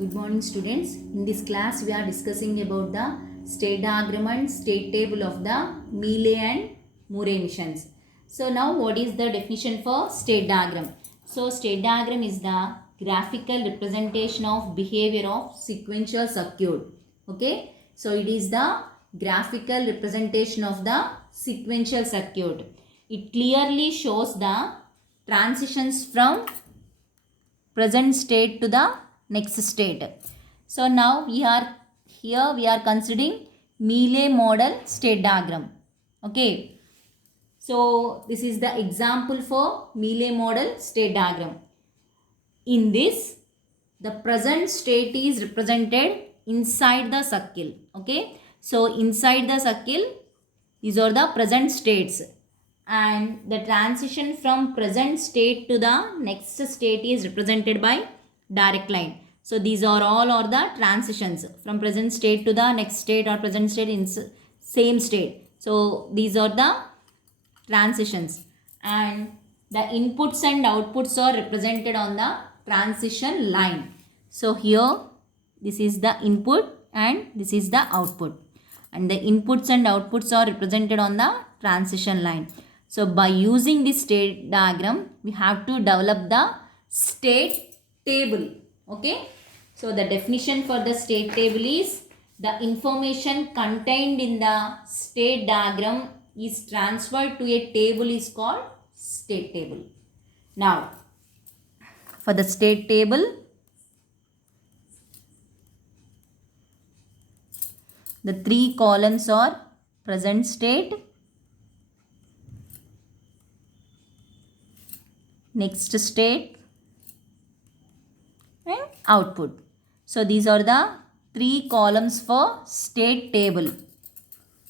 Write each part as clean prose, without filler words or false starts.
Good morning students. In this class we are discussing about the state diagram and state table of the Mealy and Murray missions. So now what is the definition for state diagram? So state diagram is the graphical representation of behavior of sequential circuit. Okay. So it is the graphical representation of the sequential circuit. It clearly shows the transitions from present state to the next state. So now we are considering Mealy model state diagram. Okay. So this is the example for Mealy model state diagram. In this, the present state is represented inside the circle. Okay. So inside the circle, these are the present states. And the transition from present state to the next state is represented by direct line. So these are all are the transitions from present state to the next state or present state in same state. So these are the transitions, and the inputs and outputs are represented on the transition line. So here this is the input and this is the output, and the inputs and outputs are represented on the transition line. So by using this state diagram, we have to develop the state table. Okay. So the definition for the state table is the information contained in the state diagram is transferred to a table is called state table. Now, for the state table, the three columns are present state, next state, and output. So these are the three columns for state table.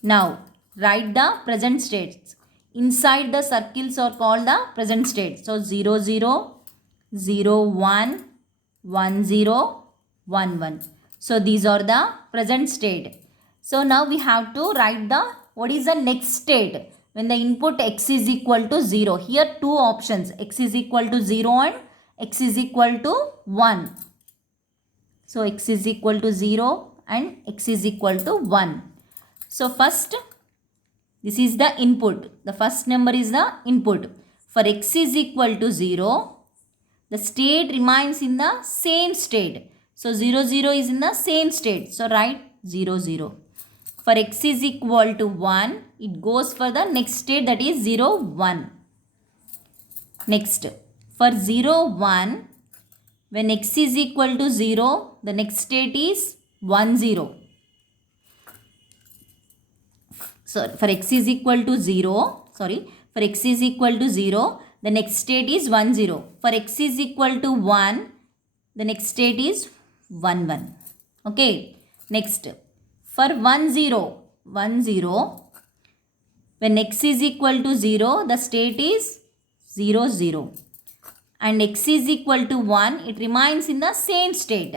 Now write the present states. Inside the circles are called the present states. So 0, 0, 0, 1, 1, 0, 1, 1. So these are the present state. So now we have to write the what is the next state when the input x is equal to 0. Here two options, x is equal to 0 and x is equal to 1. So x is equal to 0 and x is equal to 1. So first, this is the input. The first number is the input. For x is equal to 0, the state remains in the same state. So 0, 0 is in the same state. So write 0, 0. For x is equal to 1, it goes for the next state, that is 0, 1. Next, for 0, 1, when x is equal to 0, the next state is 1, 0. So for x is equal to 0, for x is equal to 0, the next state is 1, 0. For x is equal to 1, the next state is 1, 1. Okay. Next, for 1, 0, 1, 0, when x is equal to 0, the state is 0, 0. And x is equal to 1, it remains in the same state,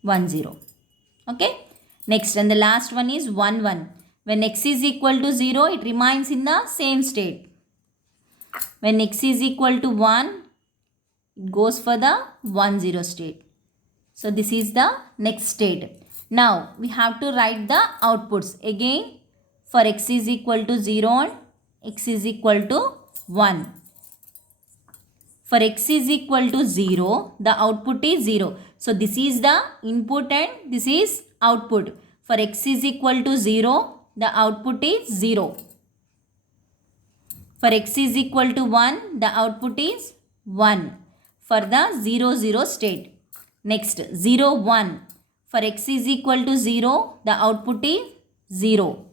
1, 0. Okay. Next, and the last one is 1, 1. When x is equal to 0, it remains in the same state. When x is equal to 1, it goes for the 1, 0 state. So this is the next state. Now we have to write the outputs. Again, for x is equal to 0 and x is equal to 1. For x is equal to 0, the output is 0. So this is the input and this is output. For x is equal to 0, the output is 0. For x is equal to 1, the output is 1 for the 0, 0 state. Next, 0, 1. For x is equal to 0, the output is 0.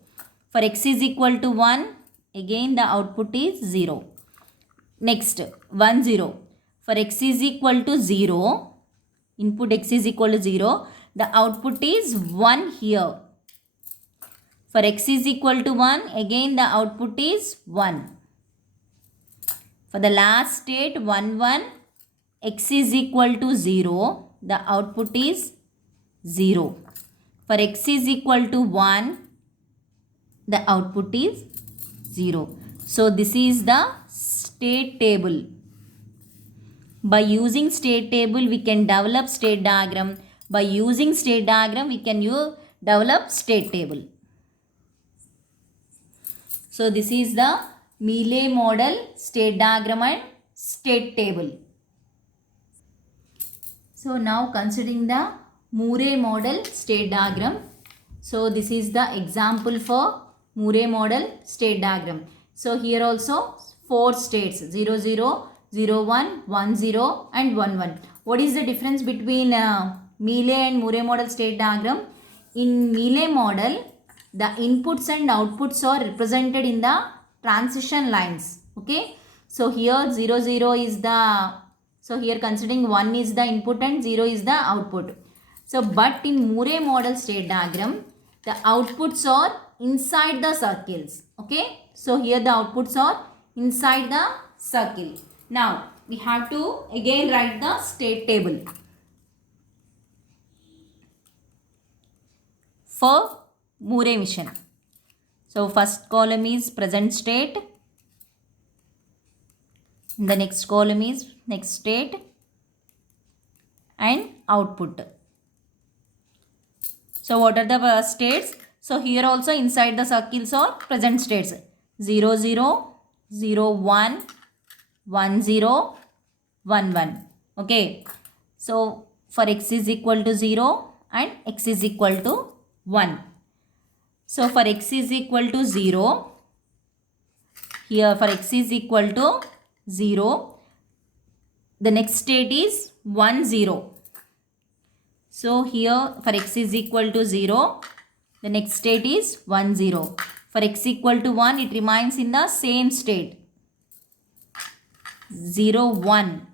For x is equal to 1, again the output is 0. Next, 1, 0. For x is equal to 0, input x is equal to 0, the output is 1 here. For x is equal to 1, again the output is 1. For the last state, 1, 1, x is equal to 0, the output is 0. For x is equal to 1, the output is 0. So this is the state table. By using state table, we can develop state diagram. By using state diagram, we can develop state table. So this is the Mealy model state diagram and state table. So now considering the Murray model state diagram. So this is the example for Murray model state diagram. So here also 4 states 0, 0, 0, 1, 1, 0 and 1, 1. What is the difference between Mealy and Murray model state diagram? In Mealy model, the inputs and outputs are represented in the transition lines. Okay. So here 0, 0 is the, so here considering 1 is the input and 0 is the output. So but in Murray model state diagram, the outputs are inside the circles. Okay. So here the outputs are inside the circle. Now we have to again write the state table. For Murray mission. So first column is present state. The next column is next state and output. So what are the states? So here also inside the circles are present states. 0, 0, 0, 1, 1, 0, 1, 1. Okay. So for x is equal to 0 and x is equal to 1. So for x is equal to 0, here for x is equal to 0, the next state is 1, 0. So here for x is equal to 0, the next state is 1, 0. For x equal to 1, it remains in the same state. 0, 1.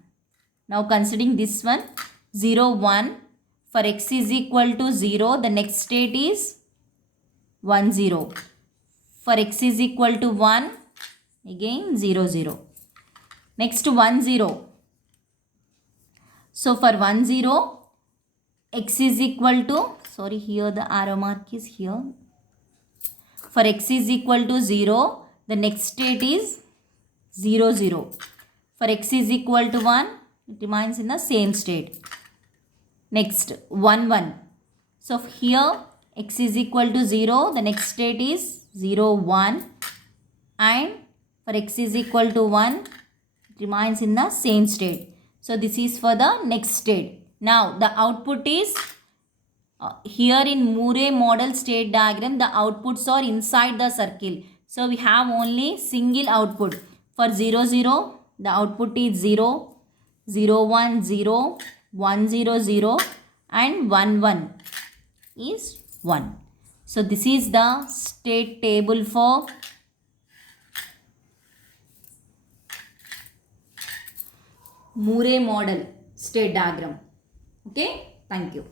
Now considering this one, 0, 1. For x is equal to 0, the next state is 1, 0. For x is equal to 1, again 0, 0. Next 1, 0. So for 1, 0, x is equal to, sorry, here the arrow mark is here. For x is equal to 0, the next state is 0, 0. For x is equal to 1, it remains in the same state. Next 1, 1. So here x is equal to 0, the next state is 0, 1. And for x is equal to 1, it remains in the same state. So this is for the next state. Now the output is here in Murray model state diagram, the outputs are inside the circle. So we have only single output. For 0, 0, the output is 0, 0, 1, 0, 1, 0, 0 and 1, 1 is 1. So this is the state table for Murray model state diagram. Okay, thank you.